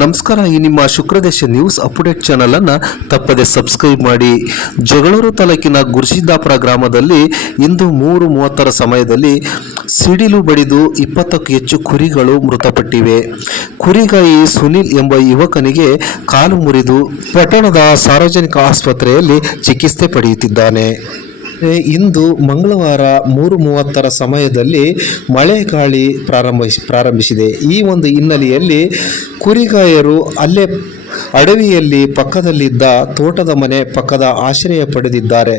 ನಮಸ್ಕಾರ. ಈ ನಿಮ್ಮ ಶುಕ್ರದೇಶ ನ್ಯೂಸ್ ಅಪ್ಡೇಟ್ ಚಾನಲ್ ಅನ್ನು ತಪ್ಪದೆ ಸಬ್ಸ್ಕ್ರೈಬ್ ಮಾಡಿ. ಜಗಳೂರು ತಾಲೂಕಿನ ಗುರುಸಿದ್ದಾಪುರ ಗ್ರಾಮದಲ್ಲಿ ಇಂದು 3:30 ಸಮಯದಲ್ಲಿ ಸಿಡಿಲು ಬಡಿದು 20ಕ್ಕೂ ಹೆಚ್ಚು ಕುರಿಗಳು ಮೃತಪಟ್ಟಿವೆ. ಕುರಿಗಾಯಿ ಸುನಿಲ್ ಎಂಬ ಯುವಕನಿಗೆ ಕಾಲು ಮುರಿದು ಪಟ್ಟಣದ ಸಾರ್ವಜನಿಕ ಆಸ್ಪತ್ರೆಯಲ್ಲಿ ಚಿಕಿತ್ಸೆ ಪಡೆಯುತ್ತಿದ್ದಾನೆ. ಇಂದು ಮಂಗಳವಾರ 3:30 ಸಮಯದಲ್ಲಿ ಮಳೆ ಗಾಳಿ ಪ್ರಾರಂಭಿಸಿದೆ. ಈ ಒಂದು ಹಿನ್ನೆಲೆಯಲ್ಲಿ ಕುರಿಗಾಯರು ಅಲ್ಲೇ ಅಡವಿಯಲ್ಲಿ ಪಕ್ಕದಲ್ಲಿದ್ದ ತೋಟದ ಮನೆ ಪಕ್ಕದ ಆಶ್ರಯ ಪಡೆದಿದ್ದಾರೆ.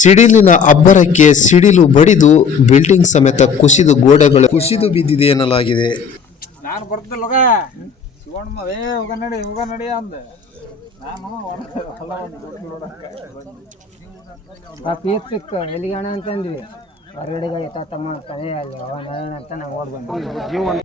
ಸಿಡಿಲಿನ ಅಬ್ಬರಕ್ಕೆ ಸಿಡಿಲು ಬಡಿದು ಬಿಲ್ಡಿಂಗ್ ಸಮೇತ ಗೋಡೆಗಳು ಕುಸಿದು ಬಿದ್ದಿದೆ ಎನ್ನಲಾಗಿದೆ. ನಾನು ಬರ್ತಿಲ್ಲ ಹೋಗ ನಡಿ ಅಂದ ಪೀಸ್ ಸಿಕ್ಕು ಎಲ್ಲಿಗಣ ಅಂತಂದ್ವಿ ಹೊರಗಡೆಗೆ ತಮ್ಮ ಕಡೆ ಅಲ್ಲಿ ಅಂತ ನಾವು ಓಡ್ ಬಂದ್ವಿ.